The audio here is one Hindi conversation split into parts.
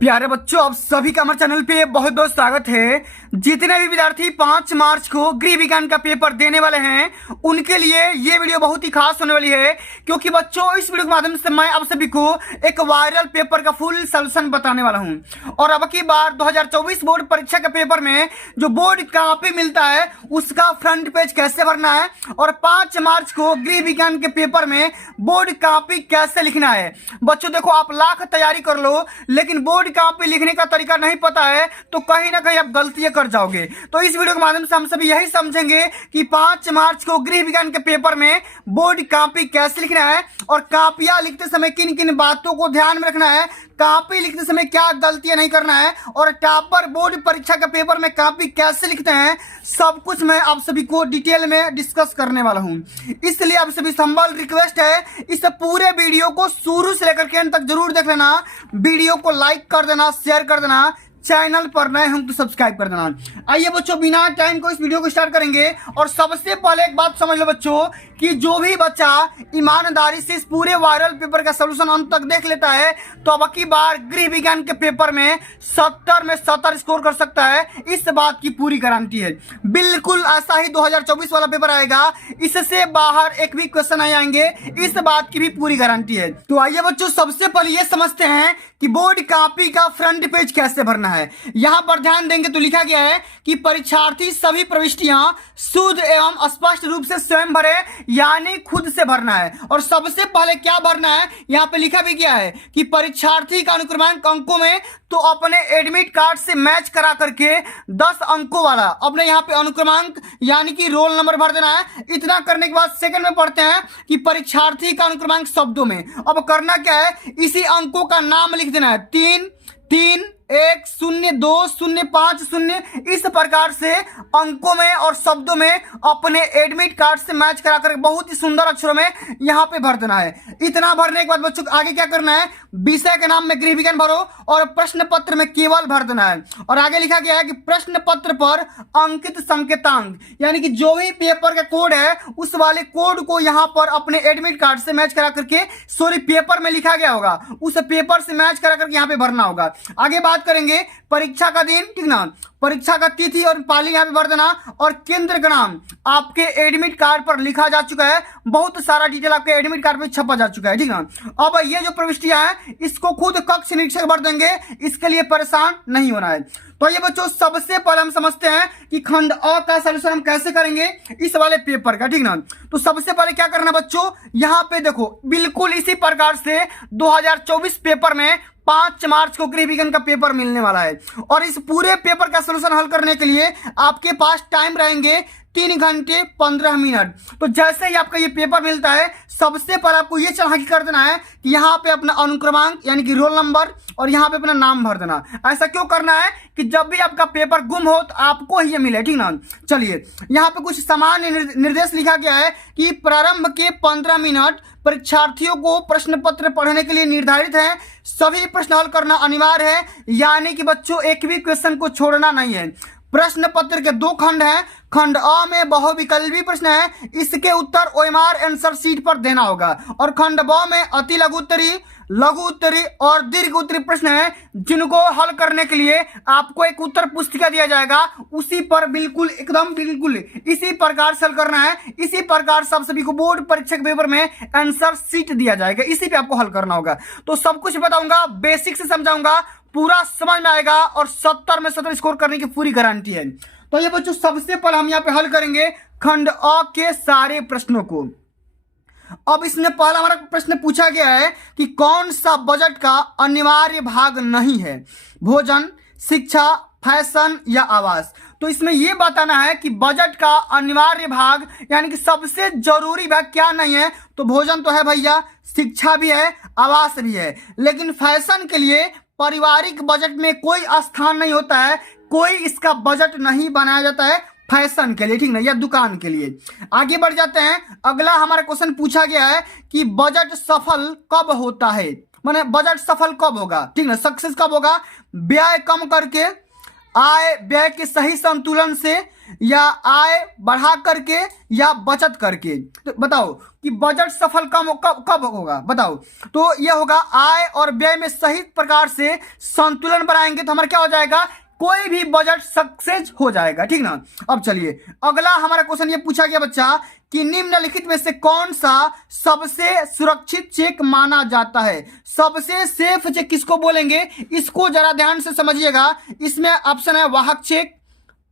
प्यारे बच्चों, आप सभी का हमारे चैनल पे बहुत बहुत स्वागत है। जितने भी विद्यार्थी 5 मार्च को गृह विज्ञान का पेपर देने वाले हैं उनके लिए ये वीडियो बहुत ही खास होने वाली है, क्योंकि बच्चों इस वीडियो के माध्यम से मैं आप सभी को एक वायरल पेपर का फुल सॉल्यूशन बताने वाला हूं। और अब की बार 2024 बोर्ड परीक्षा के पेपर में जो बोर्ड कॉपी मिलता है उसका फ्रंट पेज कैसे भरना है और 5 मार्च को गृह विज्ञान के पेपर में बोर्ड कॉपी कैसे लिखना है। बच्चों देखो, आप लाख तैयारी कर लो लेकिन बोर्ड कॉपी लिखने का तरीका नहीं पता है तो कहीं ना कहीं आप गलतियां कर जाओगे। तो इस वीडियो के माध्यम से हम सभी यही समझेंगे कि 5 मार्च को गृह विज्ञान के पेपर में बोर्ड कॉपी कैसे लिखना है और कॉपियां लिखते समय किन किन बातों को ध्यान में रखना है, कॉपी लिखते समय क्या गलतियां नहीं करना है और टॉपर बोर्ड परीक्षा के पेपर में कॉपी कैसे लिखते हैं, सब कुछ मैं आप सभी को डिटेल में डिस्कस करने वाला हूं। इसलिए आप सभी संबल रिक्वेस्ट है, इस पूरे वीडियो को शुरू से लेकर के अंत तक जरूर देख लेना। वीडियो को लाइक कर देना, शेयर कर देना, चैनल पर नए हम तो सब्सक्राइब कर देना। आइए बच्चों, बिना टाइम को इस वीडियो को स्टार्ट करेंगे। और सबसे पहले एक बात समझ लो बच्चों कि जो भी बच्चा ईमानदारी से इस पूरे वायरल पेपर का सलूशन अंत तक देख लेता है तो अब की बार गृह विज्ञान के पेपर में 70 में 70 स्कोर कर सकता है। इस बात की पूरी गारंटी है। बिल्कुल ऐसा ही 2024 वाला पेपर आएगा, इससे बाहर एक भी क्वेश्चन नहीं आएंगे, इस बात की भी पूरी गारंटी है। तो आइए बच्चों, सबसे पहले ये समझते हैं कि बोर्ड कॉपी का फ्रंट पेज कैसे भरना है। यहां पर ध्यान देंगे तो लिखा गया है कि परीक्षार्थी सभी प्रविष्टियां शुद्ध एवं स्पष्ट रूप से स्वयं भरे, यानी खुद से भरना है। और सबसे पहले क्या भरना है, यहां पे लिखा भी गया है कि परीक्षार्थी का अनुक्रमांक अंकों में तो अपने एडमिट कार्ड से मैच करा करके 10 अंकों वाला अपने यहाँ पे अनुक्रमांक यानी कि रोल नंबर भर देना है। इतना करने के बाद सेकंड में पढ़ते हैं कि परीक्षार्थी का अनुक्रमांक शब्दों में। अब करना क्या है, इसी अंकों का नाम लिख देना है, 3 3 1 0 2 0 5 0, इस प्रकार से अंकों में और शब्दों में अपने एडमिट कार्ड से मैच करा कर बहुत ही सुंदर अक्षरों में यहाँ पे भर देना है। इतना भरने के बाद बच्चों आगे क्या करना है, विषय के नाम में गृह विज्ञान भरो और प्रश्न पत्र में केवल भर देना है। और आगे लिखा गया है कि प्रश्न पत्र पर अंकित संकेतांक यानी कि जो भी पेपर का कोड है उस वाले कोड को यहाँ पर अपने एडमिट कार्ड से मैच करा करके, सॉरी पेपर में लिखा गया होगा उस पेपर से मैच करा करके यहाँ पे भरना होगा। आगे बात करेंगे परीक्षा का दिन, ठीक ना, परीक्षा का तिथि और पाली यहाँ पे भर देना और केंद्र का नाम आपके एडमिट कार्ड पर लिखा जा चुका है। बहुत सारा डिटेल आपके एडमिट कार्ड पे छपा जा चुका है, ठीक ना। अब ये जो प्रविष्टियां हैं इसको खुद कक्ष निरीक्षक भर देंगे, इसके लिए परेशान नहीं होना है। तो ये बच्चों सबसे पहले हम समझते हैं कि खंड अ का सलूशन हम कैसे करेंगे इस वाले पेपर का, ठीक ना। तो सबसे पहले क्या करना बच्चों, यहाँ पे देखो बिल्कुल इसी प्रकार से 2024 पेपर में 5 मार्च को गृह विज्ञान का पेपर मिलने वाला है। और इस पूरे पेपर का सलूशन हल करने के लिए आपके पास टाइम रहेंगे 3 घंटे 15 मिनट। तो जैसे ही आपका ये पेपर मिलता है सबसे पहले आपको ये चालाकी कर देना है कि यहाँ पे अपना अनुक्रमांक यानी कि रोल नंबर और यहाँ पे अपना नाम भर देना। ऐसा क्यों करना है कि जब भी आपका पेपर गुम हो तो आपको ही ये मिले, ठीक ना। चलिए, यहाँ पे कुछ सामान्य निर्देश लिखा गया है कि प्रारंभ के 15 मिनट परीक्षार्थियों को प्रश्न पत्र पढ़ने के लिए निर्धारित है। सभी प्रश्न हल करना अनिवार्य है, यानी कि बच्चों एक भी क्वेश्चन को छोड़ना नहीं है। प्रश्न पत्र के 2 खंड हैं। खंड अ में बहुविकल्पी प्रश्न है, इसके उत्तर ओएमआर आंसर शीट पर देना होगा। और खंड ब में अति लघु उत्तरी, लघु उत्तरी और दीर्घ उत्तरी प्रश्न है, जिनको हल करने के लिए आपको एक उत्तर पुस्तिका दिया जाएगा, उसी पर बिल्कुल एकदम बिल्कुल इसी प्रकार से हल करना है। इसी प्रकार से सभी को बोर्ड परीक्षा के पेपर में आंसर शीट दिया जाएगा, इसी पे आपको हल करना होगा। तो सब कुछ बताऊंगा, बेसिक से समझाऊंगा, पूरा समझ में आएगा और 70 में 70 स्कोर करने की पूरी गारंटी है। तो ये बच्चों सबसे पहले हम यहाँ पे हल करेंगे खंड अ के सारे प्रश्नों को। अब इसमें पहला हमारा प्रश्न पूछा गया है कि कौन सा बजट का अनिवार्य भाग नहीं है, भोजन, शिक्षा, फैशन या आवास। तो इसमें यह बताना है कि बजट का अनिवार्य भाग यानी कि सबसे जरूरी भाग क्या नहीं है। तो भोजन तो है भैया, शिक्षा भी है, आवास भी है, लेकिन फैशन के लिए पारिवारिक बजट में कोई स्थान नहीं होता है, कोई इसका बजट नहीं बनाया जाता है फैशन के लिए, ठीक ना, या दुकान के लिए। आगे बढ़ जाते हैं। अगला हमारा क्वेश्चन पूछा गया है कि बजट सफल कब होता है, माने बजट सफल कब होगा, ठीक ना, सक्सेस कब होगा। व्यय कम करके, आय व्यय के सही संतुलन से, या आय बढ़ा करके या बचत करके? तो बताओ कि बजट सफल कब कब होगा, बताओ। तो ये होगा आय और व्यय में सही प्रकार से संतुलन बनाएंगे तो हमारा क्या हो जाएगा, कोई भी बजट सक्सेस हो जाएगा, ठीक ना। अब चलिए अगला हमारा क्वेश्चन ये पूछा गया बच्चा कि निम्नलिखित में से कौन सा सबसे सुरक्षित चेक माना जाता है? सबसे सेफ चेक किसको बोलेंगे, इसको जरा ध्यान से समझिएगा। इसमें ऑप्शन है वाहक चेक,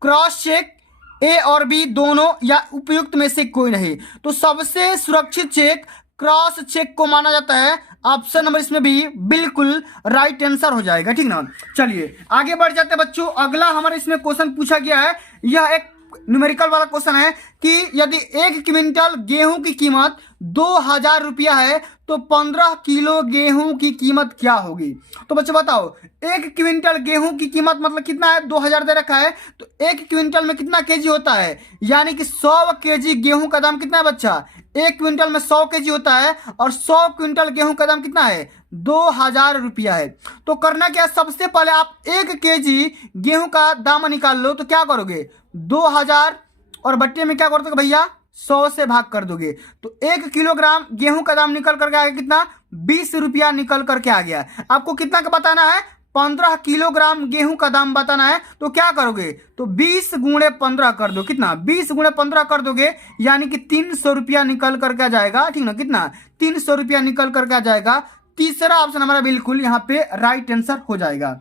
क्रॉस चेक, ए और बी दोनों, या उपयुक्त में से कोई नहीं। तो सबसे सुरक्षित चेक क्रॉस चेक को माना जाता है। ऑप्शन नंबर इसमें भी बिल्कुल राइट आंसर हो जाएगा, ठीक ना। चलिए आगे बढ़ जाते हैं बच्चों। अगला हमारे इसमें क्वेश्चन पूछा गया है, यह एक न्यूमेरिकल वाला क्वेश्चन है कि यदि 1 क्विंटल गेहूं की कीमत 2000 रुपया है तो 15 किलो गेहूं की कीमत क्या होगी? तो बच्चों बताओ 1 क्विंटल गेहूं की कीमत मतलब कितना है, 2000 दे रखा है, तो 1 क्विंटल में कितना केजी होता है, यानी कि 100 केजी गेहूं का दाम कितना है बच्चा? 1 क्विंटल में 100 केजी होता है और 100 क्विंटल गेहूं का दाम कितना है, 2000 रुपया है। तो करना क्या, सबसे पहले आप 1 केजी गेहूं का दाम निकाल लो। तो क्या करोगे, 2000 और बट्टे में क्या कर दोगे भैया, 100 से भाग कर दोगे। तो 1 किलोग्राम गेहूं का दाम निकल करके आ गया कितना, 20 रुपया निकल करके आ गया। आपको कितना का बताना है, 15 किलोग्राम गेहूं का दाम बताना है। तो क्या करोगे, तो 20 गुणे 15 कर दो, कितना, 20 गुणे 15 कर दोगे, यानी कि 300 रुपया निकल करके आ जाएगा, ठीक ना। कितना, 300 रुपया निकल करके आ जाएगा। तीसरा ऑप्शन हमारा बिल्कुल यहाँ पे राइट आंसर हो जाएगा,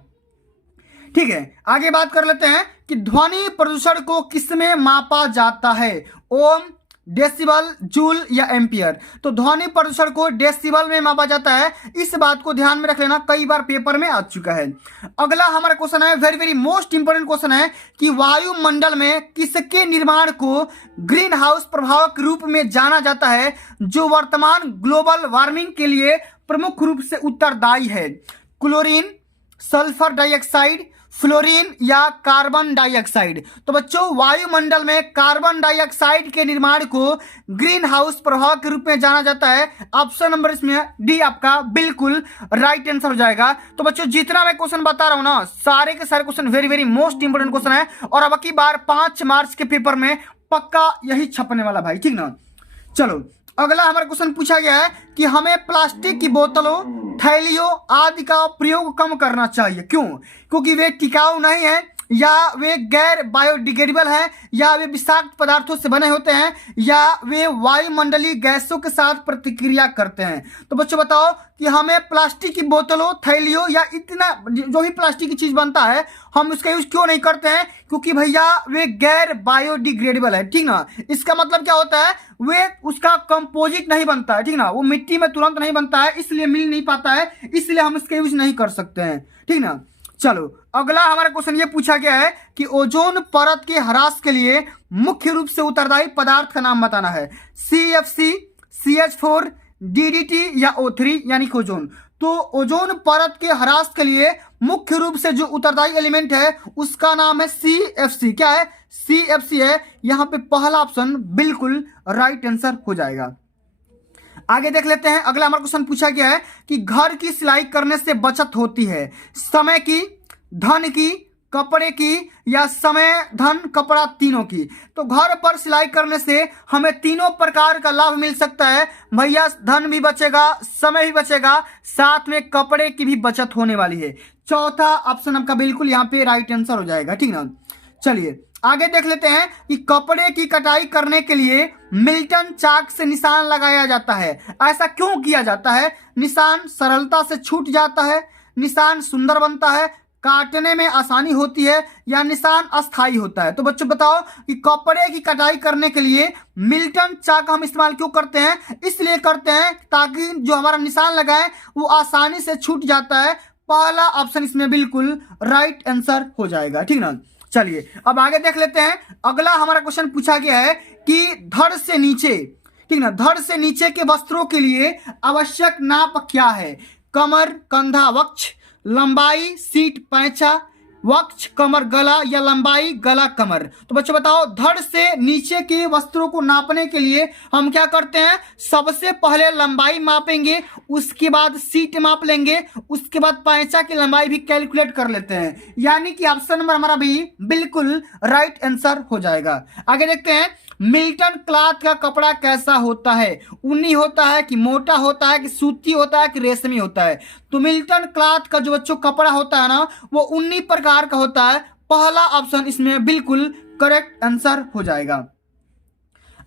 ठीक है। आगे बात कर लेते हैं कि ध्वनि प्रदूषण को किसमें मापा जाता है, ओम, डेसिबल, जूल या एम्पियर? तो ध्वनि प्रदूषण को डेसिबल में मापा जाता है, इस बात को ध्यान में रख लेना, कई बार पेपर में आ चुका है। अगला हमारा क्वेश्चन है, very very most important question है कि वायुमंडल में किसके निर्माण को ग्रीन हाउस प्रभाव के रूप में जाना जाता है, जो वर्तमान ग्लोबल वार्मिंग के लिए प्रमुख रूप से उत्तरदायी है? क्लोरीन, सल्फर डाइऑक्साइड, फ्लोरीन या कार्बन डाइऑक्साइड? तो बच्चों वायुमंडल में कार्बन डाइऑक्साइड के निर्माण को ग्रीन हाउस प्रभाव के रूप में जाना जाता है। ऑप्शन नंबर इसमें डी आपका बिल्कुल राइट आंसर हो जाएगा। तो बच्चों जितना मैं क्वेश्चन बता रहा हूं ना, सारे के सारे question very very most important question है, और अब की बार 5 मार्च के पेपर में पक्का यही छपने वाला भाई, ठीक ना। चलो अगला हमारा क्वेश्चन पूछा गया है कि हमें प्लास्टिक की बोतलों, थैलियों आदि का प्रयोग कम करना चाहिए, क्यों? क्योंकि वे टिकाऊ नहीं है, या वे गैर बायोडिग्रेडेबल है, या वे विषाक्त पदार्थों से बने होते हैं, या वे वायुमंडलीय गैसों के साथ प्रतिक्रिया करते हैं। तो बच्चों बताओ कि हमें प्लास्टिक की बोतलों, थैलियों या इतना जो भी प्लास्टिक की चीज बनता है हम उसका यूज क्यों नहीं करते हैं? क्योंकि भैया वे गैर बायोडिग्रेडेबल है, ठीक ना। इसका मतलब क्या होता है, वे उसका कंपोजिट नहीं बनता है, ठीक ना, वो मिट्टी में तुरंत नहीं बनता है, इसलिए मिल नहीं पाता है, इसलिए हम इसका यूज नहीं कर सकते हैं, ठीक ना। चलो अगला हमारा क्वेश्चन ये पूछा गया है कि ओजोन परत के ह्रास के लिए मुख्य रूप से उत्तरदायी पदार्थ का नाम बताना है। CFC, CH4, DDT या O3 यानी कि ओजोन। तो ओजोन परत के ह्रास के लिए मुख्य रूप से जो उत्तरदायी एलिमेंट है उसका नाम है CFC। क्या है, CFC है। यहाँ पे पहला ऑप्शन बिल्कुल राइट आंसर हो जाएगा। आगे देख लेते हैं, अगला हमारा क्वेश्चन पूछा गया है कि घर की सिलाई करने से बचत होती है, समय की, धन की, कपड़े की, या समय, धन, कपड़ा तीनों की? तो घर पर सिलाई करने से हमें तीनों प्रकार का लाभ मिल सकता है भैया, धन भी बचेगा, समय भी बचेगा, साथ में कपड़े की भी बचत होने वाली है। चौथा ऑप्शन आपका बिल्कुल यहाँ पे राइट आंसर हो जाएगा, ठीक ना। चलिए आगे देख लेते हैं कि कपड़े की कटाई करने के लिए मिल्टन चाक से निशान लगाया जाता है, ऐसा क्यों किया जाता है? निशान सरलता से छूट जाता है, निशान सुंदर बनता है, काटने में आसानी होती है, या निशान अस्थायी होता है? तो बच्चों बताओ कि कपड़े की कटाई करने के लिए मिल्टन चाक हम इस्तेमाल क्यों करते हैं? इसलिए करते हैं ताकि जो हमारा निशान लगाए वो आसानी से छूट जाता है। पहला ऑप्शन इसमें बिल्कुल राइट आंसर हो जाएगा, ठीक ना। चलिए अब आगे देख लेते हैं, अगला हमारा क्वेश्चन पूछा गया है कि धड़ से नीचे, ठीक ना, धड़ से नीचे के वस्त्रों के लिए आवश्यक नाप क्या है? कमर, कंधा, वक्ष, लंबाई, सीट, पैंचा, वक्ष कमर गला या लंबाई गला कमर। तो बच्चों बताओ, धड़ से नीचे के वस्त्रों को नापने के लिए हम क्या करते हैं, सबसे पहले लंबाई मापेंगे, उसके बाद सीट माप लेंगे, उसके बाद पैंचा की लंबाई भी कैलकुलेट कर लेते हैं। यानी कि ऑप्शन नंबर हमारा भी बिल्कुल राइट आंसर हो जाएगा। आगे देखते हैं, मिल्टन क्लॉथ का कपड़ा कैसा होता है, ऊनी होता है कि मोटा होता है कि सूती होता है कि रेशमी होता है। तो मिल्टन क्लॉथ का जो बच्चों कपड़ा होता है ना, वो ऊनी प्रकार का होता है। पहला ऑप्शन इसमें बिल्कुल करेक्ट आंसर हो जाएगा।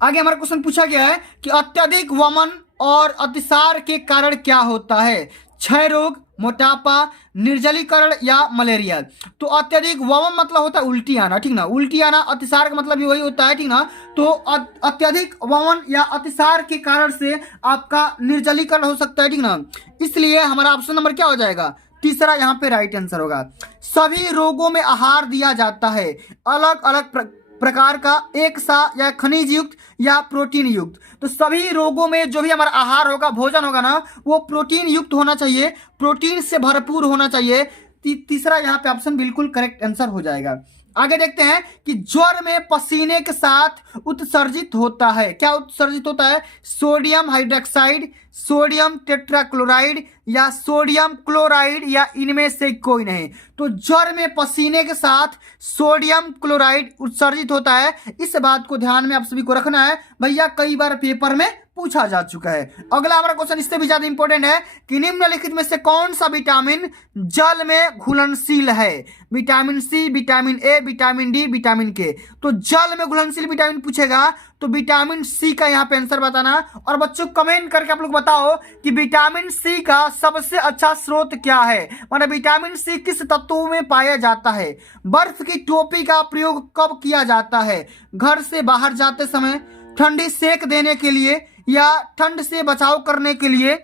आगे हमारा क्वेश्चन पूछा गया है कि अत्यधिक वमन और अतिसार के कारण क्या होता है, क्षय रोग, मोटापा, निर्जलीकरण या मलेरिया। तो अत्यधिक वमन मतलब होता है उल्टी आना, ठीक ना, उल्टी आना। अतिसार का मतलब भी वही होता है, ठीक ना। तो अत्यधिक वमन या अतिसार के कारण से आपका निर्जलीकरण हो सकता है, ठीक ना। इसलिए हमारा ऑप्शन नंबर क्या हो जाएगा, तीसरा यहाँ पे राइट आंसर होगा। सभी रोगों में आहार दिया जाता है, अलग अलग प्रकार का, एक सा या खनिज युक्त या प्रोटीन युक्त। तो सभी रोगों में जो भी हमारा आहार होगा, भोजन होगा ना, वो प्रोटीन युक्त होना चाहिए, प्रोटीन से भरपूर होना चाहिए। तीसरा यहाँ पे ऑप्शन बिल्कुल करेक्ट आंसर हो जाएगा। आगे देखते हैं कि ज्वर में पसीने के साथ उत्सर्जित होता है, क्या उत्सर्जित होता है, सोडियम हाइड्रोक्साइड, सोडियम टेट्राक्लोराइड या सोडियम क्लोराइड या इनमें से कोई नहीं। तो ज्वर में पसीने के साथ सोडियम क्लोराइड उत्सर्जित होता है। इस बात को ध्यान में आप सभी को रखना है भैया, कई बार पेपर में पूछा जा चुका है। अगला हमारा क्वेश्चन इससे भी ज्यादा इंपॉर्टेंट है कि निम्नलिखित में से कौन सा विटामिन जल में घुलनशील है, vitamin C, vitamin A, vitamin D, vitamin K. तो जल में घुलनशील विटामिन पूछेगा तो विटामिन सी का यहाँ पे आंसर बताना। और बच्चों कमेंट करके आप लोग बताओ कि विटामिन सी का सबसे अच्छा स्रोत क्या है, मतलब विटामिन सी किस तत्वों में पाया जाता है। बर्फ की टोपी का प्रयोग कब किया जाता है, घर से बाहर जाते समय, ठंडी सेक देने के लिए या ठंड से बचाव करने के लिए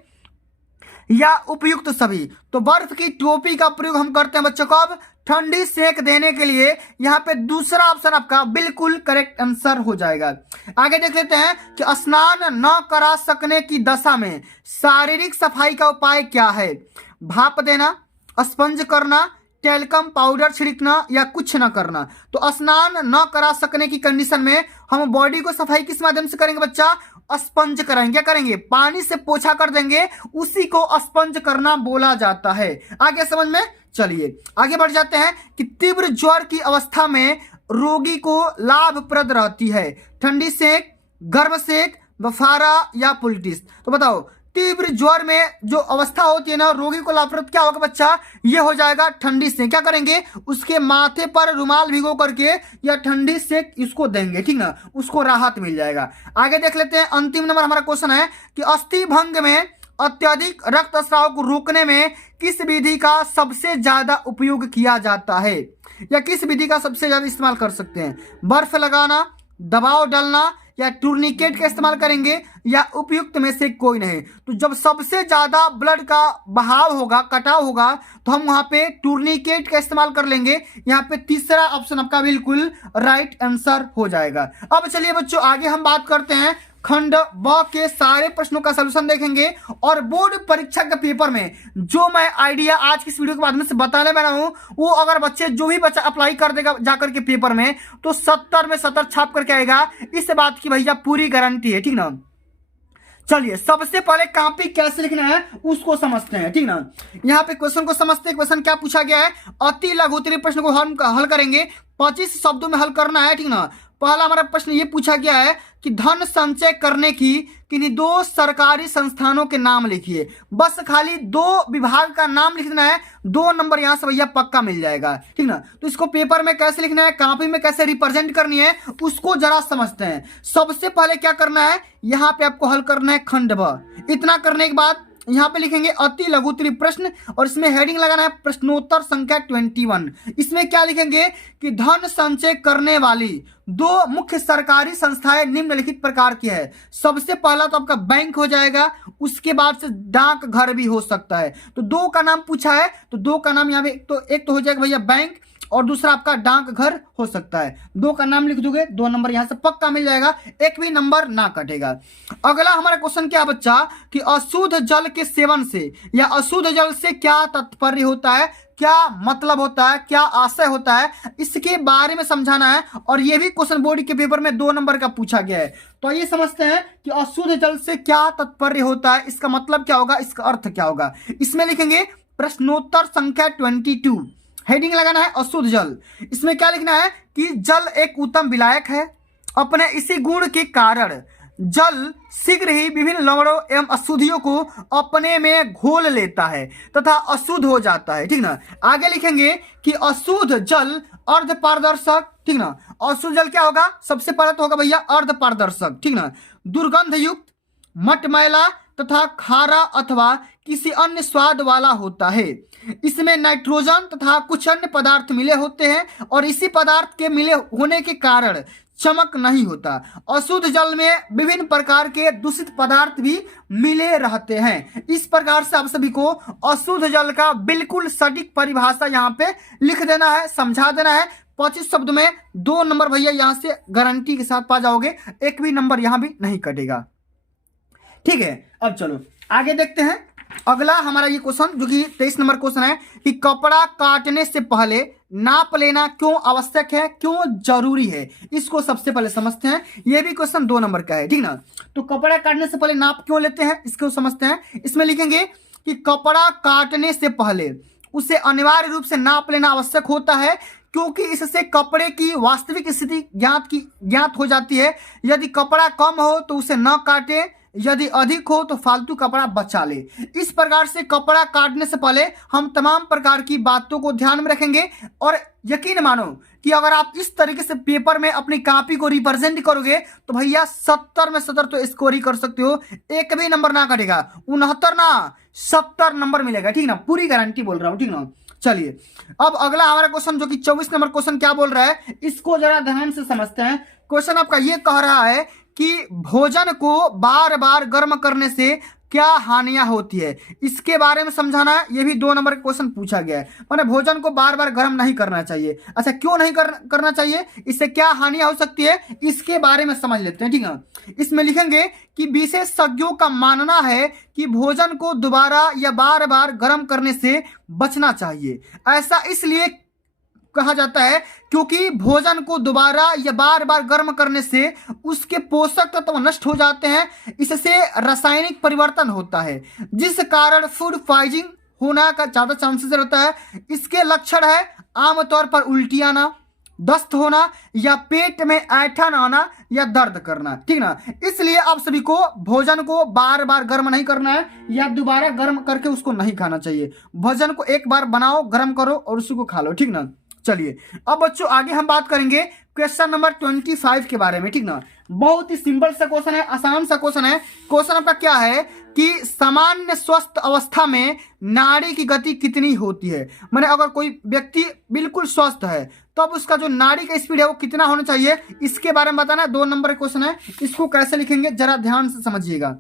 या उपयुक्त सभी। तो बर्फ की टोपी का प्रयोग हम करते हैं बच्चों कब, ठंडी सेक देने के लिए। यहाँ पे दूसरा ऑप्शन आपका बिल्कुल करेक्ट आंसर हो जाएगा। आगे देख लेते हैं कि स्नान न करा सकने की दशा में शारीरिक सफाई का उपाय क्या है, भाप देना, स्पंज करना, टेल्कम पाउडर छिड़कना या कुछ न करना। तो स्नान न करा सकने की कंडीशन में हम बॉडी को सफाई किस माध्यम से करेंगे बच्चा, स्पंज करेंगे, क्या करेंगे, पानी से पोछा कर देंगे, उसी को स्पंज करना बोला जाता है। आगे समझ में, चलिए आगे बढ़ जाते हैं कि तीव्र ज्वर की अवस्था में रोगी को लाभप्रद रहती है, ठंडी सेक, गर्म सेक, बफारा या पुलटिस। तो बताओ, तीव्र ज्वर में जो अवस्था होती है ना, रोगी को लाभप्रद क्या होगा बच्चा, ये हो जाएगा ठंडी सेक। क्या करेंगे, उसके माथे पर रुमाल भिगो करके या ठंडी सेक इसको देंगे, ठीक ना, उसको राहत मिल जाएगा। आगे देख लेते हैं, अंतिम नंबर हमारा क्वेश्चन है कि अस्थि भंग में अत्यधिक रक्तस्राव को रोकने में किस विधि का सबसे ज्यादा उपयोग किया जाता है, या किस विधि का सबसे ज्यादा इस्तेमाल कर सकते हैं, बर्फ लगाना, दबाव डालना या टूर्निकेट का इस्तेमाल करेंगे या उपयुक्त में से कोई नहीं। तो जब सबसे ज्यादा ब्लड का बहाव होगा, कटाव होगा, तो हम वहां पे टूर्निकेट का इस्तेमाल कर लेंगे। यहाँ पे तीसरा ऑप्शन आपका बिल्कुल राइट आंसर हो जाएगा। अब चलिए बच्चों आगे हम बात करते हैं, खंड ब के सारे प्रश्नों का सलूशन देखेंगे। और बोर्ड परीक्षा के पेपर में जो मैं आइडिया आज की इस वीडियो के माध्यम से बताने वाला हूं, वो अगर बच्चे जो भी बच्चा अप्लाई कर देगा जाकर के पेपर में, तो 70 में 70 छाप करके आएगा। इस बात की भैया पूरी गारंटी है, ठीक ना। चलिए सबसे पहले कॉपी कैसे लिखना है उसको समझते हैं, ठीक ना। यहाँ पे क्वेश्चन को समझते हैं, क्वेश्चन क्या पूछा गया है, अति लघु उत्तरीय प्रश्न को हम हल करेंगे, 25 शब्दों में हल करना है, ठीक ना। पहला हमारा प्रश्न ये पूछा गया है कि धन संचय करने की किन्हीं 2 सरकारी संस्थानों के नाम लिखिए। बस खाली 2 विभाग का नाम लिखना है, 2 नंबर यहां से भैया पक्का मिल जाएगा, ठीक ना। तो इसको पेपर में कैसे लिखना है, कॉपी में कैसे रिप्रेजेंट करनी है, उसको जरा समझते हैं। सबसे पहले क्या करना है, यहाँ पे आपको हल करना है खंड ब। इतना करने के बाद यहाँ पे लिखेंगे अति लघु उत्तरीय प्रश्न और इसमें हेडिंग लगाना है प्रश्नोत्तर संख्या 21। इसमें क्या लिखेंगे कि धन संचय करने वाली 2 मुख्य सरकारी संस्थाएं निम्नलिखित प्रकार की है। सबसे पहला तो आपका बैंक हो जाएगा, उसके बाद से डाक घर भी हो सकता है। तो 2 का नाम पूछा है, तो 2 का नाम यहाँ पे एक तो हो जाएगा भैया बैंक, और दूसरा आपका डाक घर हो सकता है। 2 का नाम लिख दोगे, 2 नंबर यहां से पक्का मिल जाएगा, एक भी नंबर ना कटेगा। अगला हमारा क्वेश्चन क्या बच्चा कि अशुद्ध जल के सेवन से या अशुद्ध जल से क्या तात्पर्य होता है, क्या मतलब होता है, क्या आशय होता है, इसके बारे में समझाना है। और ये भी क्वेश्चन बोर्ड के पेपर में 2 नंबर का पूछा गया है। तो ये समझते हैं कि अशुद्ध जल से क्या तात्पर्य होता है, इसका मतलब क्या होगा, इसका अर्थ क्या होगा। इसमें लिखेंगे प्रश्नोत्तर संख्या 22, हेडिंग लगाना है अशुद्ध जल। इसमें क्या लिखना है कि जल एक उत्तम विलायक है, अपने इसी गुण के कारण जल शीघ्र ही विभिन्न लवणों एवं अशुद्धियों को अपने में घोल लेता है तथा अशुद्ध हो जाता है, ठीक ना। आगे लिखेंगे कि अशुद्ध जल अर्ध पारदर्शक, ठीक ना। अशुद्ध जल क्या होगा, सबसे पहले तो होगा भैया अर्ध पारदर्शक, ठीक ना, दुर्गंध युक्त, मटमैला तथा खारा अथवा किसी अन्य स्वाद वाला होता है। इसमें नाइट्रोजन तथा कुछ अन्य पदार्थ मिले होते हैं और इसी पदार्थ के मिले होने के कारण चमक नहीं होता। अशुद्ध जल में विभिन्न प्रकार के दूषित पदार्थ भी मिले रहते हैं। इस प्रकार से आप सभी को अशुद्ध जल का बिल्कुल सटीक परिभाषा यहाँ पे लिख देना है, समझा देना है। 25 शब्द में 2 नंबर भैया यहाँ से गारंटी के साथ पा जाओगे, एक भी नंबर यहाँ भी नहीं कटेगा, ठीक है। अब चलो आगे देखते हैं अगला हमारा ये क्वेश्चन, जो कि 23 नंबर क्वेश्चन है कि कपड़ा काटने से पहले नाप लेना क्यों आवश्यक है, क्यों जरूरी है, इसको सबसे पहले समझते हैं। ये भी क्वेश्चन 2 नंबर का है, ठीक ना। तो कपड़ा काटने से पहले नाप क्यों लेते हैं, इसको समझते हैं। इसमें लिखेंगे कि कपड़ा काटने से पहले उसे अनिवार्य रूप से नाप लेना आवश्यक होता है, क्योंकि इससे कपड़े की वास्तविक स्थिति ज्ञात हो जाती है। यदि कपड़ा कम हो तो उसे न काटे, यदि अधिक हो तो फालतू कपड़ा बचा ले। इस प्रकार से कपड़ा काटने से पहले हम तमाम प्रकार की बातों को ध्यान में रखेंगे। और यकीन मानो कि अगर आप इस तरीके से पेपर में अपनी कॉपी को रिप्रेजेंट करोगे तो भैया 70 में 70 तो स्कोर ही कर सकते हो, एक भी नंबर ना कटेगा, 69 ना 70 नंबर मिलेगा, ठीक ना, पूरी गारंटी बोल रहा हूं, ठीक ना। चलिए अब अगला हमारा क्वेश्चन जो कि 24 नंबर क्वेश्चन क्या बोल रहा है, इसको जरा ध्यान से समझते हैं। क्वेश्चन आपका ये कह रहा है कि भोजन को बार बार गर्म करने से क्या हानियां होती है, इसके बारे में समझाना है। ये भी 2 नंबर का क्वेश्चन पूछा गया है, माने भोजन को बार बार गर्म नहीं करना चाहिए। अच्छा क्यों नहीं करना चाहिए, इससे क्या हानियां हो सकती है, इसके बारे में समझ लेते हैं, ठीक है। इसमें लिखेंगे कि विशेषज्ञों का मानना है कि भोजन को दोबारा या बार बार गर्म करने से बचना चाहिए। ऐसा इसलिए कहा जाता है क्योंकि भोजन को दोबारा या बार बार गर्म करने से उसके पोषक तत्व नष्ट हो जाते हैं, इससे रासायनिक परिवर्तन होता है, जिस कारण फूड पॉइजनिंग होना का ज्यादा चांसेस रहता है। इसके लक्षण है आमतौर पर उल्टी आना, दस्त होना या पेट में ऐंठन आना या दर्द करना, ठीक ना। इसलिए आप सभी को भोजन को बार बार गर्म नहीं करना है या दोबारा गर्म करके उसको नहीं खाना चाहिए। भोजन को एक बार बनाओ, गर्म करो और उसी को खा लो, ठीक ना। चलिए अब बच्चों आगे हम बात करेंगे क्वेश्चन नंबर 25 के बारे में, ठीक ना। बहुत ही सिंपल सा क्वेश्चन है, आसान सा क्वेश्चन है। क्वेश्चन आपका क्या है कि सामान्य स्वस्थ अवस्था में नाड़ी की गति कितनी होती है, माने अगर कोई व्यक्ति बिल्कुल स्वस्थ है तब उसका जो नाड़ी का स्पीड है वो कितना होना चाहिए, इसके बारे में बताना है। 2 नंबर का क्वेश्चन है, इसको कैसे लिखेंगे जरा ध्यान से समझिएगा।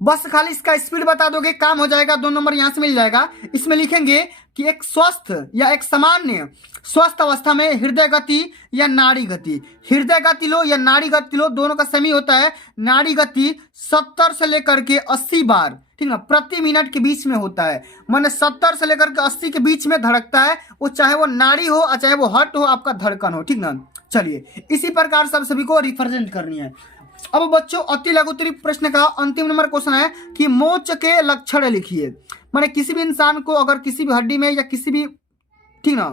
बस खाली इसका स्पीड बता दोगे काम हो जाएगा, 2 नंबर यहां से मिल जाएगा। इसमें लिखेंगे कि एक स्वस्थ या एक सामान्य स्वस्थ अवस्था में हृदय गति या नाड़ी गति, हृदय गति लो या नाड़ी गति लो, दोनों का सेम ही होता है। नाड़ी गति 70 से लेकर के 80 बार, ठीक ना, प्रति मिनट के बीच में होता है। माने 70 से लेकर के 80 के बीच में धड़कता है, वो चाहे वो नाड़ी हो और चाहे वो हार्ट हो, आपका धड़कन हो, ठीक ना। चलिए इसी प्रकार से सभी को रिप्रेजेंट करनी है। अब बच्चों अति लघुत्तरी प्रश्न का अंतिम नंबर क्वेश्चन है कि मोच के लक्षण लिखिए। माने किसी भी इंसान को अगर किसी भी हड्डी में या किसी भी, ठीक ना,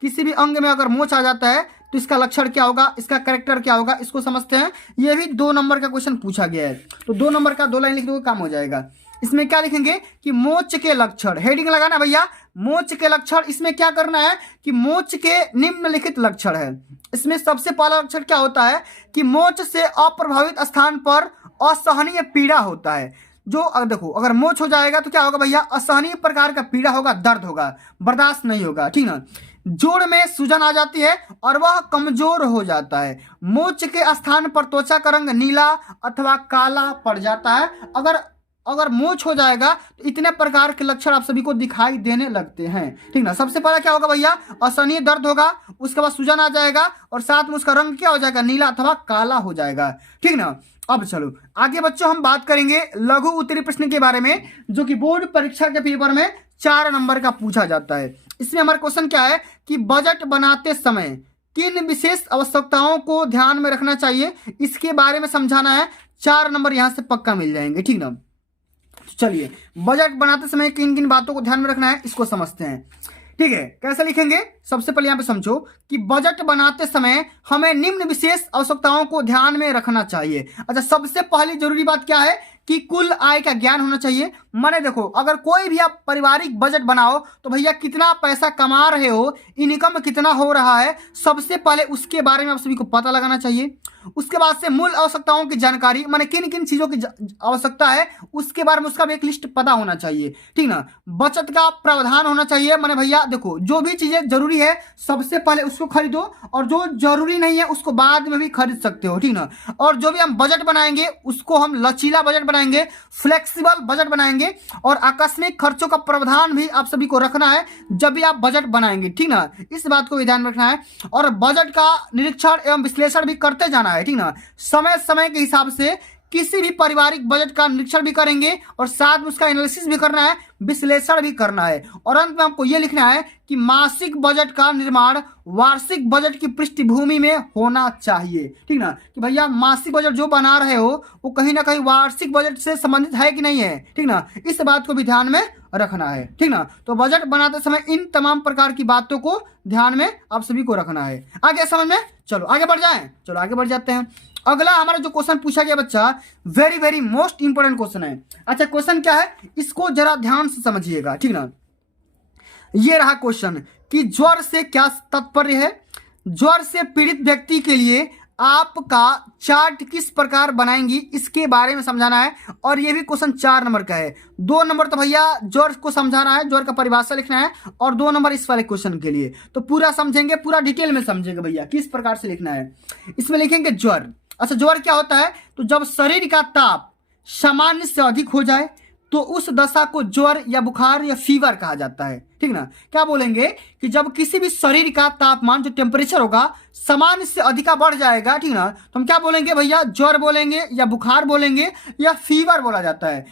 किसी भी अंग में अगर मोच आ जाता है तो इसका लक्षण क्या होगा, इसका कैरेक्टर क्या होगा, इसको समझते हैं। ये भी 2 नंबर का क्वेश्चन पूछा गया है, तो 2 नंबर का 2 लाइन लिख दोगे काम हो जाएगा। इसमें क्या लिखेंगे कि मोच के लक्षण, हेडिंग लगाना भैया, मोच के लक्षण। इसमें क्या करना है कि मोच के निम्नलिखित लक्षण है। इसमें सबसे पहला लक्षण क्या होता है कि मोच से अप्रभावित स्थान पर असहनीय पीड़ा होता है। जो देखो अगर मोच हो जाएगा तो क्या होगा भैया, असहनीय प्रकार का पीड़ा होगा, दर्द होगा, बर्दाश्त नहीं होगा, ठीक ना। जोड़ में सूजन आ जाती है और वह कमजोर हो जाता है। मोच के स्थान पर त्वचा का रंग नीला अथवा काला पड़ जाता है। अगर मोच हो जाएगा तो इतने प्रकार के लक्षण आप सभी को दिखाई देने लगते हैं, ठीक ना। सबसे पहला क्या होगा भैया, असहनीय दर्द होगा, उसके बाद सूजन आ जाएगा और साथ में उसका रंग क्या हो जाएगा, नीला अथवा काला हो जाएगा, ठीक ना। अब चलो आगे बच्चों हम बात करेंगे लघु उत्तरीय प्रश्न के बारे में, जो कि बोर्ड परीक्षा के पेपर में 4 नंबर का पूछा जाता है। इसमें हमारा क्वेश्चन क्या है कि बजट बनाते समय किन विशेष आवश्यकताओं को ध्यान में रखना चाहिए, इसके बारे में समझाना है। 4 नंबर यहां से पक्का मिल जाएंगे, ठीक ना। तो चलिए, बजट बनाते समय किन किन बातों को ध्यान में रखना है इसको समझते हैं, ठीक है। कैसे लिखेंगे, सबसे पहले यहां पे समझो कि बजट बनाते समय हमें निम्न विशेष आवश्यकताओं को ध्यान में रखना चाहिए। अच्छा, सबसे पहली जरूरी बात क्या है कि कुल आय का ज्ञान होना चाहिए। माने देखो, अगर कोई भी आप पारिवारिक बजट बनाओ तो भैया कितना पैसा कमा रहे हो, इनकम कितना हो रहा है, सबसे पहले उसके बारे में आप सभी को पता लगाना चाहिए। उसके बाद से मूल आवश्यकताओं की जानकारी, माने किन किन चीजों की आवश्यकता है उसके बारे में उसका भी एक लिस्ट पता होना चाहिए, ठीक ना। बचत का प्रावधान होना चाहिए। माने भैया देखो, जो भी चीजें जरूरी है सबसे पहले उसको खरीदो, और जो जरूरी नहीं है उसको बाद में भी खरीद सकते हो, ठीक ना। और जो भी हम बजट बनाएंगे उसको हम लचीला बजट बनाएंगे, फ्लेक्सिबल बजट बनाएंगे, और आकस्मिक खर्चों का प्रावधान भी आप सभी को रखना है जब भी आप बजट बनाएंगे, ठीक ना। इस बात को भी ध्यान रखना है। और बजट का निरीक्षण एवं विश्लेषण भी करते जाना है, ठीक ना। समय समय के हिसाब से किसी भी पारिवारिक बजट का निरीक्षण भी करेंगे और साथ में उसका एनालिसिस भी करना है, विश्लेषण भी करना है। और अंत में आपको यह लिखना है कि मासिक बजट का निर्माण वार्षिक बजट की पृष्ठभूमि में होना चाहिए, ठीक ना। कि भैया मासिक बजट जो बना रहे हो वो कहीं ना कहीं वार्षिक बजट से संबंधित है कि नहीं है, ठीक ना। इस बात को भी ध्यान में रखना है, ठीक ना। तो बजट बनाते समय इन तमाम प्रकार की बातों को ध्यान में आप सभी को रखना है। आगे समझ में, चलो आगे बढ़ जाएं, चलो आगे बढ़ जाते हैं। अगला हमारा जो क्वेश्चन पूछा गया बच्चा, very very most important question है। अच्छा, क्वेश्चन क्या है इसको जरा ध्यान से समझिएगा, ठीक ना। ये रहा क्वेश्चन कि ज्वर से क्या तात्पर्य है। ज्वर से पीड़ित व्यक्ति के लिए आपका चार्ट किस प्रकार बनाएंगी इसके बारे में समझाना है। और ये भी क्वेश्चन 4 नंबर का है। 2 नंबर तो भैया ज्वर को समझाना है, ज्वर का परिभाषा लिखना है, और 2 नंबर इस वाले क्वेश्चन के लिए। तो पूरा समझेंगे, पूरा डिटेल में समझेंगे भैया किस प्रकार से लिखना है। इसमें लिखेंगे ज्वर। अच्छा, ज्वर क्या होता है, तो जब शरीर का ताप सामान्य से अधिक हो जाए तो उस दशा को ज्वर या बुखार या फीवर कहा जाता है, ठीक ना। क्या बोलेंगे कि जब किसी भी शरीर का तापमान जो टेम्परेचर होगा सामान्य से अधिका बढ़ जाएगा, ठीक ना, तो हम क्या बोलेंगे भैया, ज्वर बोलेंगे या बुखार बोलेंगे या फीवर बोला जाता है।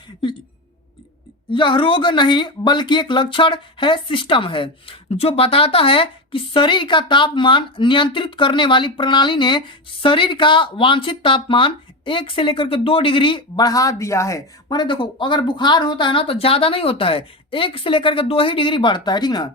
यह रोग नहीं बल्कि एक लक्षण है, सिस्टम है जो बताता है कि शरीर का तापमान नियंत्रित करने वाली प्रणाली ने शरीर का वांछित तापमान 1 से लेकर के 2 डिग्री बढ़ा दिया है। माने देखो, अगर बुखार होता है ना तो ज्यादा नहीं होता है, 1 से लेकर के 2 ही डिग्री बढ़ता है, ठीक ना,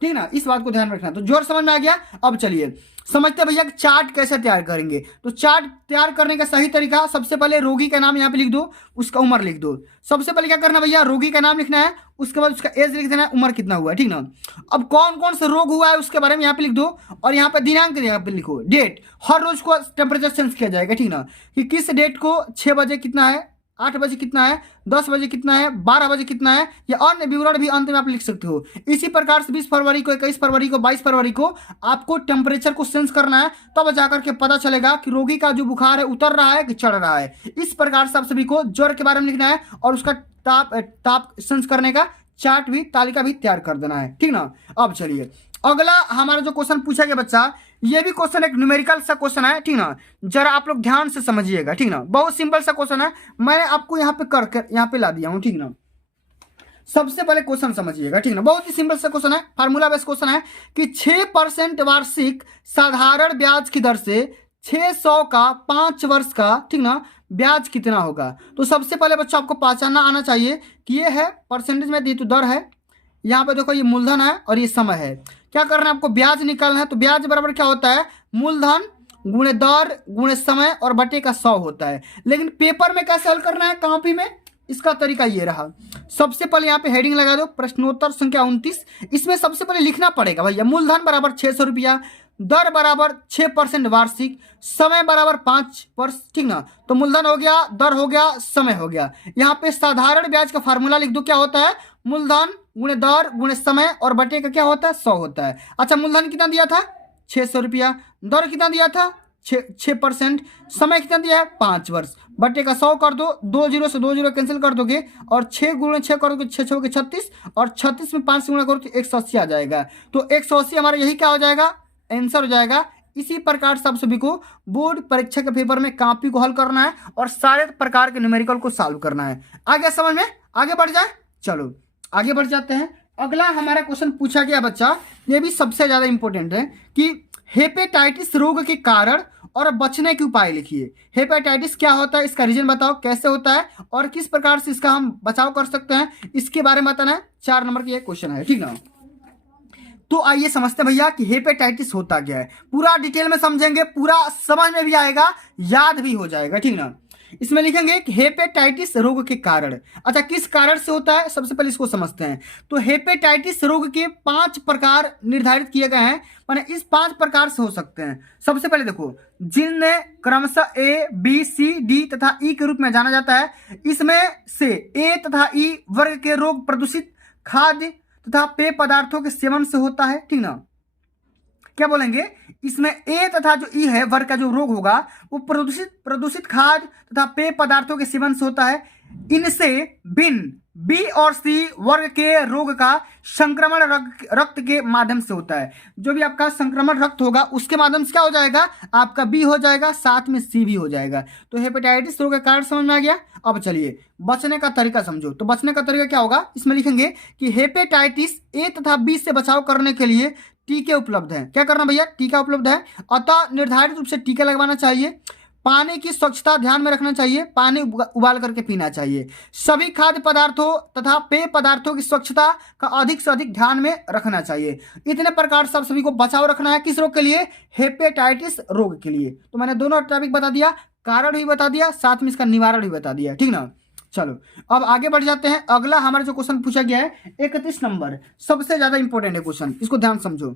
ठीक ना। इस बात को ध्यान रखना। तो ज्वर समझ में आ गया। अब चलिए समझते हैं भैया कि चार्ट कैसे तैयार करेंगे। तो चार्ट तैयार करने का सही तरीका, सबसे पहले रोगी का नाम यहाँ पे लिख दो, उसका उम्र लिख दो। सबसे पहले क्या करना भैया, रोगी का नाम लिखना है, उसके बाद उसका एज लिख देना है, उम्र कितना हुआ है, ठीक ना। अब कौन कौन से रोग हुआ है उसके बारे में यहाँ पे लिख दो, और यहाँ पे दिनांक यहाँ पे लिखो, डेट। हर रोज को टेम्परेचर सेंस किया जाएगा, ठीक ना, कि किस डेट को 6 बजे कितना है, 8 बजे कितना है, 10 बजे कितना है, 12 बजे कितना है, या अन्य विवरण भी अंत में आप लिख सकते हो। इसी प्रकार से 20 फरवरी को, 21 फरवरी को, 22 फरवरी को आपको टेम्परेचर को सेंस करना है, तब जाकर के पता चलेगा कि रोगी का जो बुखार है उतर रहा है कि चढ़ रहा है। इस प्रकार से आप सभी को ज्वर के बारे में लिखना है और उसका ताप सेंस करने का चार्ट भी, तालिका भी तैयार कर देना है, ठीक ना। अब चलिए अगला हमारा जो क्वेश्चन पूछा गया बच्चा, ये भी क्वेश्चन एक न्यूमेरिकल सा क्वेश्चन है, ठीक ना। जरा आप लोग ध्यान से समझिएगा, ठीक ना। बहुत सिंपल सा क्वेश्चन है, मैंने आपको यहाँ पे करके यहाँ पे ला दिया हूँ, ठीक ना। सबसे पहले क्वेश्चन समझिएगा, ठीक ना। बहुत ही सिंपल सा क्वेश्चन है, फार्मूला बेस्ड क्वेश्चन है कि 6% वार्षिक साधारण ब्याज की दर से 600 का 5 वर्ष का, ठीक ना, ब्याज कितना होगा। तो सबसे पहले बच्चों आपको पहचानना आना चाहिए कि ये है परसेंटेज में, ये तो दर है, यहाँ पे देखो ये मूलधन है और ये समय है। क्या करना है आपको, ब्याज निकालना है। तो ब्याज बराबर क्या होता है, मूलधन गुणे दर गुणे समय और बटे का 100 होता है। लेकिन पेपर में कैसे हल करना है, कॉपी में, इसका तरीका ये रहा। सबसे पहले यहाँ पे हेडिंग लगा दो, प्रश्नोत्तर संख्या 29। इसमें सबसे पहले लिखना पड़ेगा भैया, मूलधन बराबर 600 रुपया, दर बराबर 6% वार्षिक, समय बराबर 5 वर्ष, ठीक ना। तो मूलधन हो गया, दर हो गया, समय हो गया। यहाँ पे साधारण ब्याज का फार्मूला लिख दो, क्या होता है, मूलधन गुणे दर गुणे समय और बटे का क्या होता है, 100 होता है। अच्छा, मूलधन कितना दिया था, 600 रुपया, दर कितना दिया था, 6%, समय कितना दिया है, 5 वर्ष, बटे का 100 कर दो, 2 जीरो से 2 जीरो कैंसिल कर दोगे, और 6 गुणे 6 करोगे, 6 6 के 36, और 36 में 5 से गुणा करो तो 180 आ जाएगा। तो 180 हमारा यही क्या हो जाएगा, आंसर हो जाएगा। इसी प्रकार से आप सभी को बोर्ड परीक्षा के पेपर में कॉपी को हल करना है और सारे प्रकार के न्यूमेरिकल को सॉल्व करना है। आगे समझ में, आगे बढ़ जाए, चलो आगे बढ़ जाते हैं। अगला हमारा क्वेश्चन पूछा गया बच्चा, ये भी सबसे ज़्यादा इंपॉर्टेंट है कि हेपेटाइटिस रोग के कारण और बचने के उपाय लिखिए। हेपेटाइटिस क्या होता है, इसका रीजन बताओ, कैसे होता है और किस प्रकार से इसका हम बचाव कर सकते हैं, इसके बारे में बताना है। 4 नंबर का ये क्वेश्चन है, ठीक ना। तो आइए समझते हैं भैया कि हेपेटाइटिस होता क्या है। पूरा डिटेल में समझेंगे, पूरा समझ में भी आएगा, याद भी हो जाएगा, ठीक ना। इसमें लिखेंगे कि हेपेटाइटिस रोग के कारण। अच्छा, किस कारण से होता है, सबसे पहले इसको समझते हैं। तो हेपेटाइटिस रोग के 5 प्रकार निर्धारित किए गए हैं, माने इस 5 प्रकार से हो सकते हैं। सबसे पहले देखो, जिन्हें क्रमशः ए, बी, सी, डी तथा ई के रूप में जाना जाता है। इसमें से ए तथा ई वर्ग के रोग प्रदूषित खाद्य तथा पेय पदार्थों के सेवन से होता है, ठीक ना। क्या बोलेंगे, इसमें ए तथा जो ई है वर्ग का जो रोग होगा वो प्रदूषित खाद्य तथा पेय पदार्थों के सेवन से होता है। इनसे भिन्न बी और सी वर्ग के रोग का संक्रमण रक्त के माध्यम से होता है। जो भी आपका संक्रमण रक्त होगा उसके माध्यम से क्या हो जाएगा, आपका बी हो जाएगा, साथ में सी भी हो जाएगा। तो हेपेटाइटिस रोग का कारण समझ में आ गया। अब चलिए बचने का तरीका समझो। तो बचने का तरीका क्या होगा, इसमें लिखेंगे कि हेपेटाइटिस ए तथा बी से बचाव करने के लिए टीके उपलब्ध हैं। क्या करना भैया, टीका उपलब्ध है, अतः निर्धारित रूप से टीका लगवाना चाहिए। पानी की स्वच्छता ध्यान में रखना चाहिए, पानी उबाल करके पीना चाहिए। सभी खाद्य पदार्थों तथा पेय पदार्थों की स्वच्छता का अधिक से अधिक ध्यान में रखना चाहिए। इतने प्रकार से सभी को बचाव रखना है, किस रोग के लिए, हेपेटाइटिस रोग के लिए। तो मैंने दोनों टॉपिक बता दिया, कारण भी बता दिया, साथ में इसका निवारण भी बता दिया, ठीक ना। चलो अब आगे बढ़ जाते हैं। अगला हमारा जो क्वेश्चन पूछा गया है 31 नंबर, सबसे ज्यादा इंपॉर्टेंट है क्वेश्चन, इसको ध्यान समझो।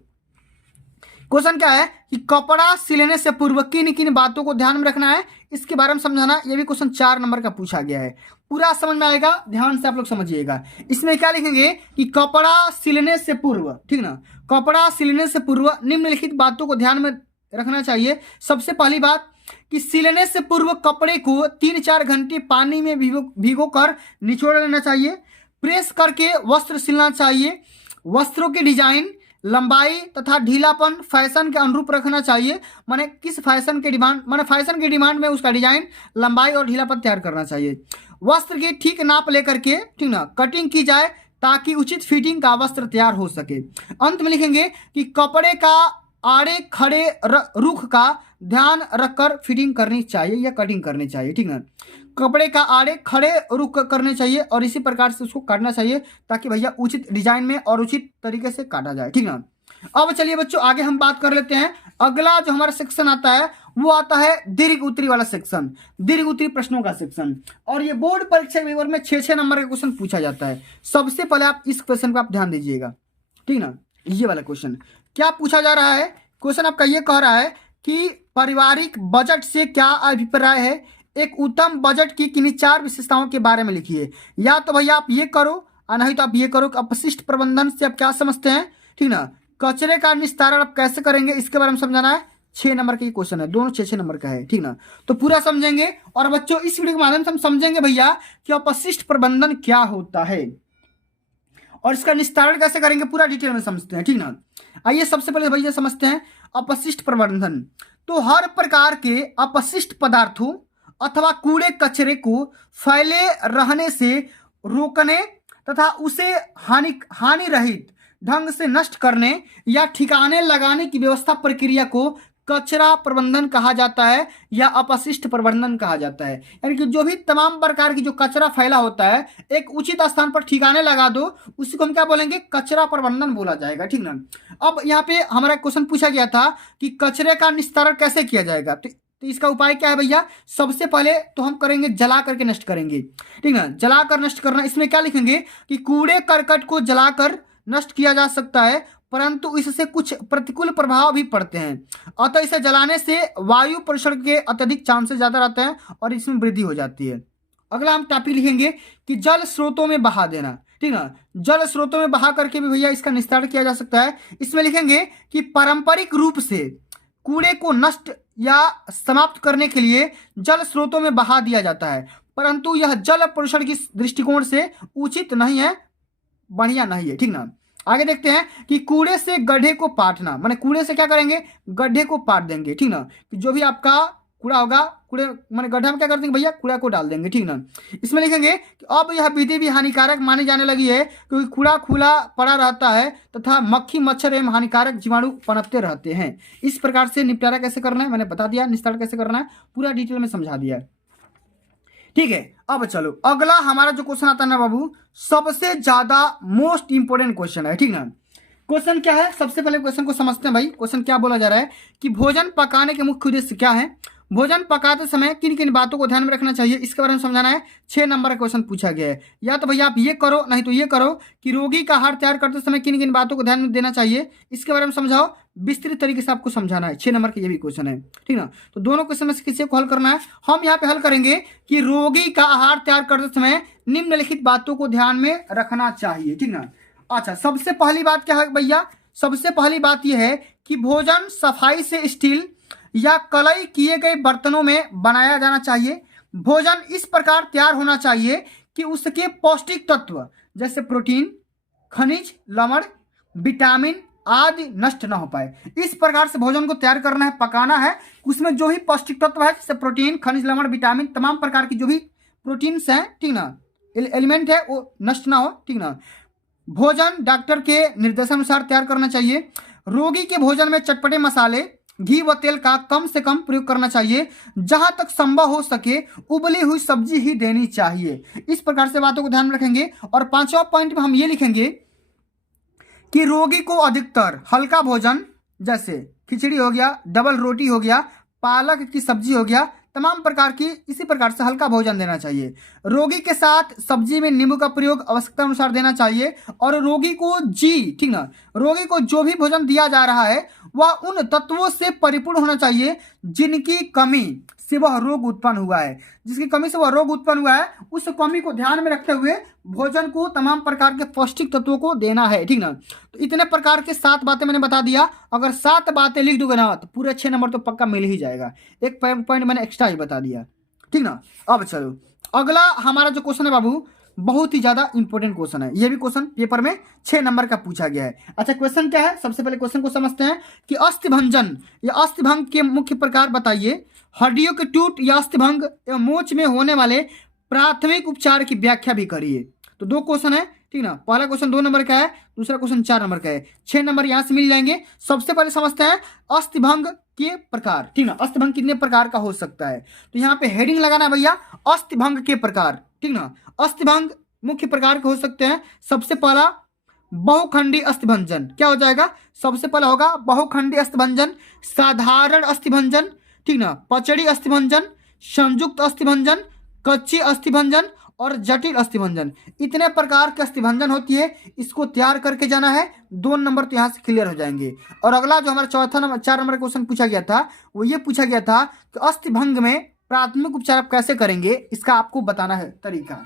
क्वेश्चन क्या है कि कपड़ा सिलने से पूर्व किन किन बातों को ध्यान में रखना है, इसके बारे में समझाना। ये भी क्वेश्चन 4 नंबर का पूछा गया है, पूरा समझ में आएगा, ध्यान से आप लोग समझिएगा। इसमें क्या लिखेंगे कि कपड़ा सिलने से पूर्व, ठीक ना, कपड़ा सिलने से पूर्व निम्नलिखित बातों को ध्यान में रखना चाहिए। सबसे पहली बात कि सिलने से पूर्व कपड़े को 3-4 घंटे पानी में भिगो कर निचोड़ लेना चाहिए। प्रेस करके वस्त्र सिलना चाहिए। वस्त्रों के डिजाइन, लंबाई तथा ढीलापन फैशन के अनुरूप रखना चाहिए। माने किस फैशन के डिमांड, माने फैशन की डिमांड में उसका डिजाइन, लंबाई और ढीलापन तैयार करना चाहिए। वस्त्र की ठीक नाप लेकर के, ठीक ना, कटिंग की जाए ताकि उचित फिटिंग का वस्त्र तैयार हो सके। अंत में लिखेंगे कि कपड़े का आड़े खड़े रुख का ध्यान रखकर फिटिंग करनी चाहिए या कटिंग करनी चाहिए, ठीक ना। कपड़े का आड़े खड़े रुख करने चाहिए और इसी प्रकार से उसको काटना चाहिए ताकि भैया उचित डिजाइन में और उचित तरीके से काटा जाए, ठीक ना। अब चलिए बच्चों आगे हम बात कर लेते हैं। अगला जो हमारा सेक्शन आता है वो आता है दीर्घ उत्तरी वाला सेक्शन, दीर्घ उत्तरी प्रश्नों का सेक्शन। और ये बोर्ड परीक्षा पेपर में 6-6 नंबर का क्वेश्चन पूछा जाता है। सबसे पहले आप इस क्वेश्चन पर आप ध्यान दीजिएगा, ठीक ना। ये वाला क्वेश्चन क्या पूछा जा रहा है, क्वेश्चन आपका ये कह रहा है कि पारिवारिक बजट से क्या अभिप्राय है, एक उत्तम बजट की किन्हीं 4 विशेषताओं के बारे में लिखिए। या तो भैया आप ये करो और नहीं तो आप ये करो कि अपशिष्ट प्रबंधन से आप क्या समझते हैं, ठीक ना। कचरे का निस्तारण आप कैसे करेंगे इसके बारे में समझाना है। 6 नंबर का ये क्वेश्चन है, दोनों 6-6 नंबर का है, ठीक ना। तो पूरा समझेंगे और बच्चों इस वीडियो के माध्यम से हम समझेंगे भैया कि अपशिष्ट प्रबंधन क्या होता है और इसका निस्तारण कैसे करेंगे, पूरा डिटेल में समझते हैं, ठीक ना। आइए सबसे पहले भैया समझते हैं अपशिष्ट प्रबंधन। तो हर प्रकार के अपशिष्ट पदार्थों अथवा कूड़े कचरे को फैले रहने से रोकने तथा उसे हानि रहित ढंग से नष्ट करने या ठिकाने लगाने की व्यवस्था प्रक्रिया को कचरा प्रबंधन कहा जाता है या अपशिष्ट प्रबंधन कहा जाता है। यानी कि जो भी तमाम प्रकार की जो कचरा फैला होता है एक उचित स्थान पर ठिकाने लगा दो, उसी को हम क्या बोलेंगे, कचरा प्रबंधन बोला जाएगा, ठीक ना। अब यहाँ पे हमारा क्वेश्चन पूछा गया था कि कचरे का निस्तारण कैसे किया जाएगा। तो इसका उपाय क्या है भैया, सबसे पहले तो हम करेंगे जला करके नष्ट करेंगे, ठीक है, जलाकर नष्ट करना। इसमें क्या लिखेंगे कि कूड़े करकट को जलाकर नष्ट किया जा सकता है परंतु इससे कुछ प्रतिकूल प्रभाव भी पड़ते हैं, अतः इसे जलाने से वायु प्रदूषण के अत्यधिक चांसेस ज्यादा रहते हैं और इसमें वृद्धि हो जाती है। अगला हम टॉपिक लिखेंगे कि जल स्रोतों में बहा देना, ठीक है, जल स्रोतों में बहा करके भी भैया इसका निस्तारण किया जा सकता है। इसमें लिखेंगे कि पारंपरिक रूप से कूड़े को नष्ट या समाप्त करने के लिए जल स्रोतों में बहा दिया जाता है परंतु यह जल प्रदूषण की दृष्टिकोण से उचित नहीं है, बढ़िया नहीं है, ठीक ना। आगे देखते हैं कि कूड़े से गड्ढे को पाटना, माने कूड़े से क्या करेंगे, गड्ढे को पाट देंगे, ठीक ना। जो भी आपका कूड़ा होगा, कूड़े माने गड्ढा में क्या कर देंगे भैया, कूड़ा को डाल देंगे, ठीक ना। इसमें लिखेंगे कि अब यह विधि भी हानिकारक मानी जाने लगी है क्योंकि कूड़ा खुला पड़ा रहता है तथा मक्खी मच्छर एवं हानिकारक जीवाणु पनपते रहते हैं। इस प्रकार से निपटारा कैसे करना है मैंने बता दिया, निस्तारण कैसे करना है पूरा डिटेल में समझा दिया है, ठीक है। अब चलो अगला हमारा जो क्वेश्चन आता है ना बाबू, सबसे ज्यादा मोस्ट इंपोर्टेंट क्वेश्चन है, ठीक ना। क्वेश्चन क्या है, सबसे पहले क्वेश्चन को समझते हैं भाई। क्वेश्चन क्या बोला जा रहा है कि भोजन पकाने के मुख्य उद्देश्य क्या है, भोजन पकाते समय किन किन बातों को ध्यान में रखना चाहिए, इसके बारे में समझाना है। 6 नंबर का क्वेश्चन पूछा गया है। या तो भैया आप ये करो, नहीं तो ये करो कि रोगी का आहार तैयार करते समय किन किन बातों को ध्यान में देना चाहिए, इसके बारे में समझाओ। विस्तृत तरीके से आपको समझाना है। 6 नंबर का ये भी क्वेश्चन है, ठीक ना। तो दोनों क्वेश्चन में से किसी को हल करना है। हम यहाँ पे हल करेंगे कि रोगी का आहार तैयार करते समय निम्नलिखित बातों को ध्यान में रखना चाहिए, ठीक ना। अच्छा, सबसे पहली बात क्या है भैया, सबसे पहली बात यह है कि भोजन सफाई से स्टील या कलई किए गए बर्तनों में बनाया जाना चाहिए। भोजन इस प्रकार तैयार होना चाहिए कि उसके पौष्टिक तत्व जैसे प्रोटीन, खनिज, लवण, विटामिन आदि नष्ट ना हो पाए। इस प्रकार से भोजन को तैयार करना है, पकाना है। उसमें जो ही पौष्टिक तत्व है जैसे प्रोटीन, खनिज, लवण, विटामिन, तमाम प्रकार की जो भी प्रोटीन्स हैं, ठीक ना, एलिमेंट है, वो नष्ट ना हो, ठीक ना। भोजन डॉक्टर के निर्देशानुसार तैयार करना चाहिए। रोगी के भोजन में चटपटे मसाले, घी व तेल का कम से कम प्रयोग करना चाहिए। जहां तक संभव हो सके उबली हुई सब्जी ही देनी चाहिए। इस प्रकार से बातों को ध्यान में रखेंगे। और 5वां पॉइंट में हम ये लिखेंगे कि रोगी को अधिकतर हल्का भोजन जैसे खिचड़ी हो गया, डबल रोटी हो गया, पालक की सब्जी हो गया, तमाम प्रकार की इसी प्रकार से हल्का भोजन देना चाहिए। रोगी के साथ सब्जी में नींबू का प्रयोग आवश्यकता अनुसार देना चाहिए। और रोगी को ठीक ना, रोगी को जो भी भोजन दिया जा रहा है वह उन तत्वों से परिपूर्ण होना चाहिए जिनकी कमी से वह रोग उत्पन्न हुआ है, जिसकी कमी से वह रोग उत्पन्न हुआ है। उस कमी को ध्यान में रखते हुए भोजन को तमाम प्रकार के पौष्टिक तत्वों को देना है, ठीक ना। तो इतने प्रकार के 7 बातें मैंने बता दिया। अगर 7 बातें लिख दोगे ना तो पूरे 6 नंबर तो पक्का मिल ही जाएगा। एक पॉइंट मैंने एक्स्ट्रा ही बता दिया, ठीक ना। अब चलो अगला हमारा जो क्वेश्चन है बाबू, बहुत ही ज्यादा इंपॉर्टेंट क्वेश्चन है। ये भी क्वेश्चन पेपर में 6 नंबर का पूछा गया है। अच्छा, क्वेश्चन क्या है, सबसे पहले क्वेश्चन को समझते हैं कि अस्थिभंजन या अस्थिभंग के मुख्य प्रकार बताइए। हड्डियों के टूट या अस्थिभंग एवं मोच में होने वाले प्राथमिक उपचार की व्याख्या भी करिए। तो 2 क्वेश्चन है, ठीक ना। पहला क्वेश्चन 2 नंबर का है, दूसरा क्वेश्चन 4 नंबर का है। 6 नंबर यहाँ से मिल जाएंगे। सबसे पहले समझते हैं अस्थिभंग के प्रकार, ठीक ना। अस्थिभंग कितने प्रकार का हो सकता है, तो यहाँ पे हेडिंग लगाना है भैया, अस्थिभंग के प्रकार, ठीक ना। अस्थिभंग मुख्य प्रकार के हो सकते हैं। सबसे पहला बहुखंडी अस्थिभंजन, क्या हो जाएगा, सबसे पहला होगा बहुखंडी अस्थिभंजन, साधारण अस्थिभंजन, ठीक ना, पचड़ी अस्थिभंजन, संयुक्त अस्थिभंजन, कच्ची अस्थिभंजन और जटिल अस्थिभंजन। इतने प्रकार के अस्थिभंजन होती है। इसको तैयार करके जाना है। 2 नंबर तो यहाँ से क्लियर हो जाएंगे। और अगला जो हमारा 4 नंबर क्वेश्चन पूछा गया था वो ये पूछा गया था कि अस्थिभंग में प्राथमिक उपचार आप कैसे करेंगे, इसका आपको बताना है तरीका।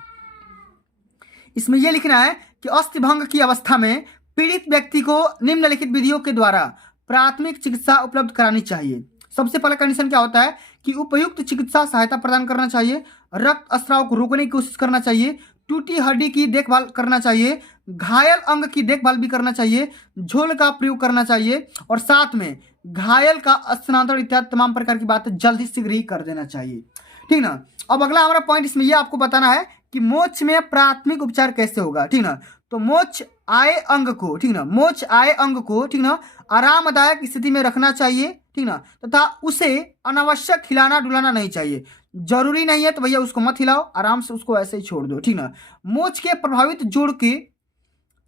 इसमें यह लिखना है कि अस्थिभंग की अवस्था में पीड़ित व्यक्ति को निम्नलिखित विधियों के द्वारा प्राथमिक चिकित्सा उपलब्ध करानी चाहिए। सबसे पहला कंडीशन क्या होता है कि उपयुक्त चिकित्सा सहायता प्रदान करना चाहिए, रक्त स्राव को रोकने की कोशिश करना चाहिए, टूटी हड्डी की देखभाल करना चाहिए, घायल अंग की देखभाल भी करना चाहिए, झोल का प्रयोग करना चाहिए और साथ में घायल का स्थानांतरण इत्यादि तमाम प्रकार की बातें जल्द ही शीघ्र ही कर देना चाहिए, ठीक ना। अब अगला हमारा पॉइंट इसमें यह आपको बताना है कि मोच में प्राथमिक उपचार कैसे होगा, ठीक ना। तो मोच आए अंग को, ठीक ना, मोच आए अंग को, ठीक ना, आरामदायक स्थिति में रखना चाहिए, ठीक ना, तथा उसे अनावश्यक हिलाना डुलाना नहीं चाहिए। जरूरी नहीं है तो भैया उसको मत हिलाओ, आराम से उसको ऐसे ही छोड़ दो, ठीक ना। मोच के प्रभावित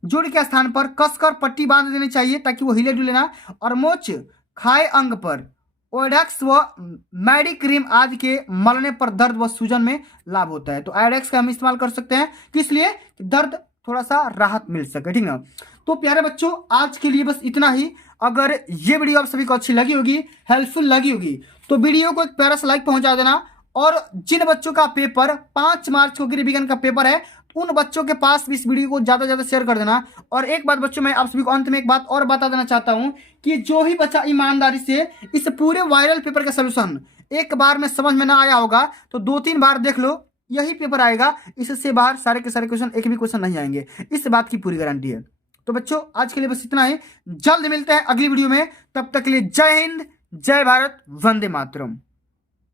जोड़ के स्थान पर कसकर पट्टी बांध देनी चाहिए ताकि वो हिले डुले ना। और मोच खाए अंग पर ओडेक्स व मैडी क्रीम आदि के मलने पर दर्द व सूजन में लाभ होता है। तो आयोडेक्स का हम इस्तेमाल कर सकते हैं, किस लिए, दर्द थोड़ा सा राहत मिल सके, ठीक ना। तो प्यारे बच्चों आज के लिए बस इतना ही। अगर ये वीडियो आप सभी को अच्छी लगी होगी, हेल्पफुल लगी होगी, तो वीडियो को एक प्यारा सा लाइक पहुंचा देना। और जिन बच्चों का पेपर 5 मार्च को गृह विज्ञान का पेपर है, उन बच्चों के पास भी इस वीडियो को ज़्यादा से ज़्यादा शेयर कर देना। और एक बात बच्चों, मैं आप सभी को अंत में एक बात और बता देना चाहता हूं कि जो ही बच्चा ईमानदारी से इस पूरे वायरल पेपर का सोल्यूशन एक बार में समझ में ना आया होगा तो 2-3 बार देख लो, यही पेपर आएगा। इससे बाहर सारे के सारे क्वेश्चन, एक भी क्वेश्चन नहीं आएंगे, इस बात की पूरी गारंटी है। तो बच्चों आज के लिए बस इतना ही। जल्द मिलते हैं अगली वीडियो में, तब तक के लिए जय हिंद, जय भारत, वंदे मातरम।